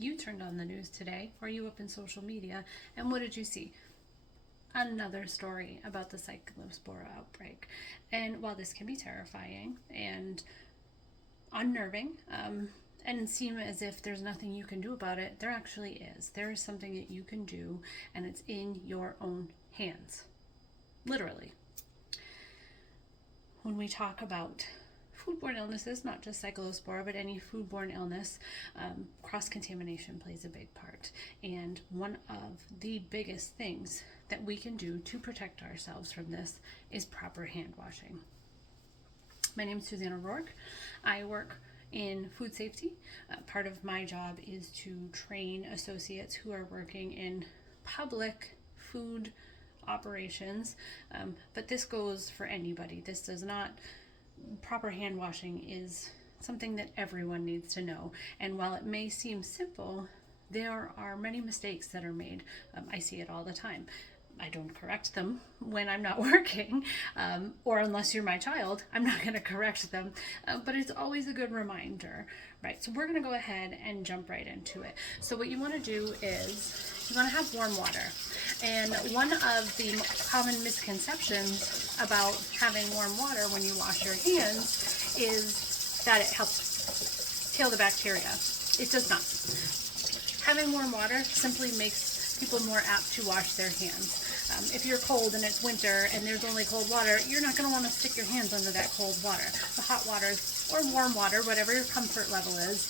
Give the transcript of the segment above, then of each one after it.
You turned on the news today, or you opened social media, and what did you see? Another story about the cyclospora outbreak. And while this can be terrifying and unnerving, and seem as if there's nothing you can do about it, there actually is. There is something that you can do, and it's in your own hands. Literally. When we talk about foodborne illnesses, not just cyclospora, but any foodborne illness, cross-contamination plays a big part. And one of the biggest things that we can do to protect ourselves from this is proper hand washing. My name is Suzanne O'Rourke. I work in food safety. Part of my job is to train associates who are working in public food operations, but this goes for anybody. This does not, proper hand washing is something that everyone needs to know. And while it may seem simple, there are many mistakes that are made. I see it all the time. I don't correct them when I'm not working, or unless you're my child, I'm not going to correct them. But it's always a good reminder, right? So we're going to go ahead and jump right into it. So what you want to do is you want to have warm water. And one of the common misconceptions about having warm water when you wash your hands is that it helps kill the bacteria. It does not. Having warm water simply makes people more apt to wash their hands. If you're cold and it's winter and there's only cold water, you're not going to want to stick your hands under that cold water. The hot water or warm water, whatever your comfort level is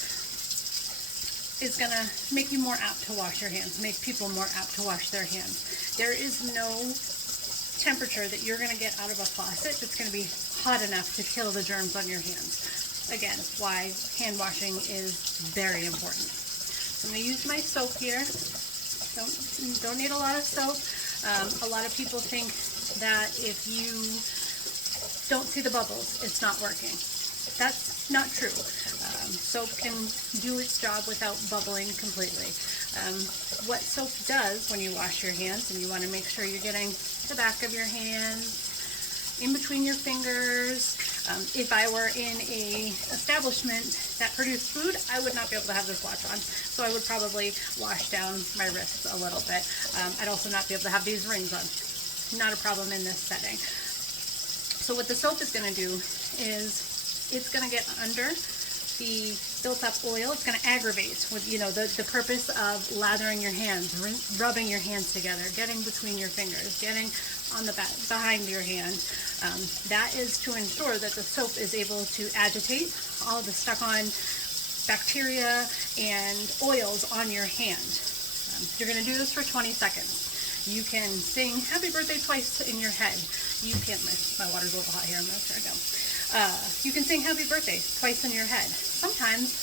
going to make you more apt to wash your hands, make people more apt to wash their hands. There is no temperature that you're going to get out of a faucet that's going to be hot enough to kill the germs on your hands. Again, why hand washing is very important. So I'm going to use my soap here. Don't need a lot of soap. A lot of people think that if you don't see the bubbles, it's not working. That's not true. Soap can do its job without bubbling completely. What soap does when you wash your hands, and you want to make sure you're getting the back of your hands, in between your fingers. If I were in a establishment that produced food, I would not be able to have this watch on. So I would probably wash down my wrists a little bit. I'd also not be able to have these rings on. Not a problem in this setting. So what the soap is going to do is it's going to get under the built up oil. It's going to aggravate with, the purpose of lathering your hands, rubbing your hands together, getting between your fingers, getting on the back, behind your hand. That is to ensure that the soap is able to agitate all the stuck on bacteria and oils on your hand. You're going to do this for 20 seconds. You can sing happy birthday twice in your head. You can, my water's a little hot here, I'm going to turn it down. You can sing happy birthday twice in your head. Sometimes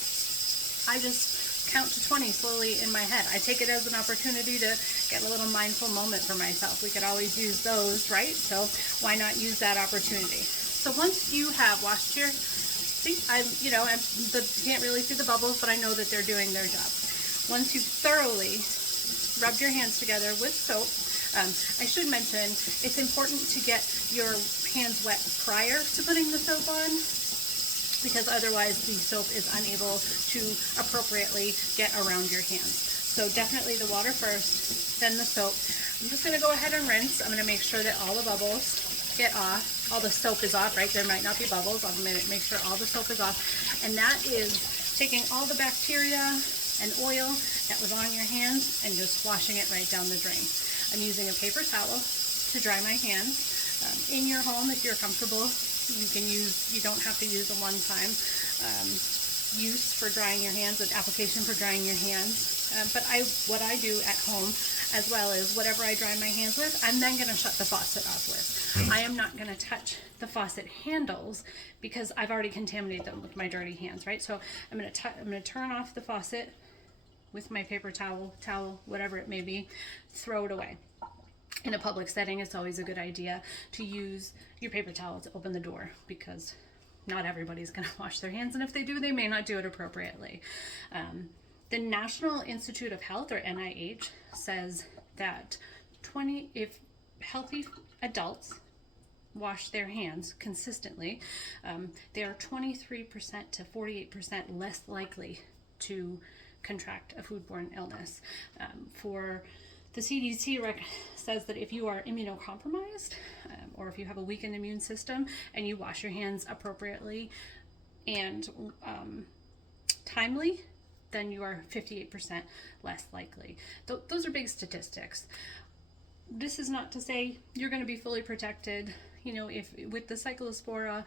I just count to 20 slowly in my head. I take it as an opportunity to get a little mindful moment for myself. We could always use those, right? So why not use that opportunity? So once you have washed your, can't really see the bubbles, but I know that they're doing their job. Once you've thoroughly rubbed your hands together with soap, I should mention it's important to get your hands wet prior to putting the soap on, because otherwise the soap is unable to appropriately get around your hands. So definitely the water first, then the soap. I'm just going to go ahead and rinse. I'm going to make sure that all the bubbles get off. All the soap is off, right? There might not be bubbles. I'm going to make sure all the soap is off. And that is taking all the bacteria and oil that was on your hands and just washing it right down the drain. I'm using a paper towel to dry my hands. In your home, if you're comfortable, you don't have to use a one-time use for drying your hands, an application for drying your hands. But what I do at home, as well as whatever I dry my hands with, I'm then going to shut the faucet off with. I am not going to touch the faucet handles because I've already contaminated them with my dirty hands, right? So I'm going to turn off the faucet with my paper towel, whatever it may be, throw it away. In a public setting, it's always a good idea to use your paper towel to open the door, because not everybody's going to wash their hands, and if they do, they may not do it appropriately. The National Institute of Health, or NIH, says that if healthy adults wash their hands consistently, they are 23% to 48% less likely to contract a foodborne illness. For the CDC says that if you are immunocompromised or if you have a weakened immune system and you wash your hands appropriately and timely, then you are 58% less likely. Those are big statistics. This is not to say you're going to be fully protected. You know, if with the Cyclospora,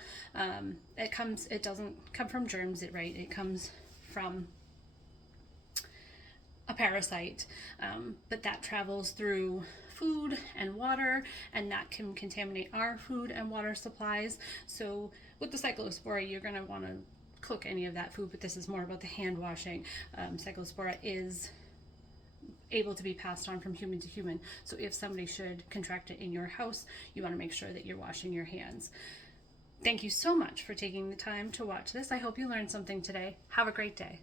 it doesn't come from germs, it comes from a parasite, but that travels through food and water, and that can contaminate our food and water supplies. So with the Cyclospora, you're going to want to cook any of that food, but this is more about the hand washing. Cyclospora is able to be passed on from human to human. So if somebody should contract it in your house, you want to make sure that you're washing your hands. Thank you so much for taking the time to watch this. I hope you learned something today. Have a great day.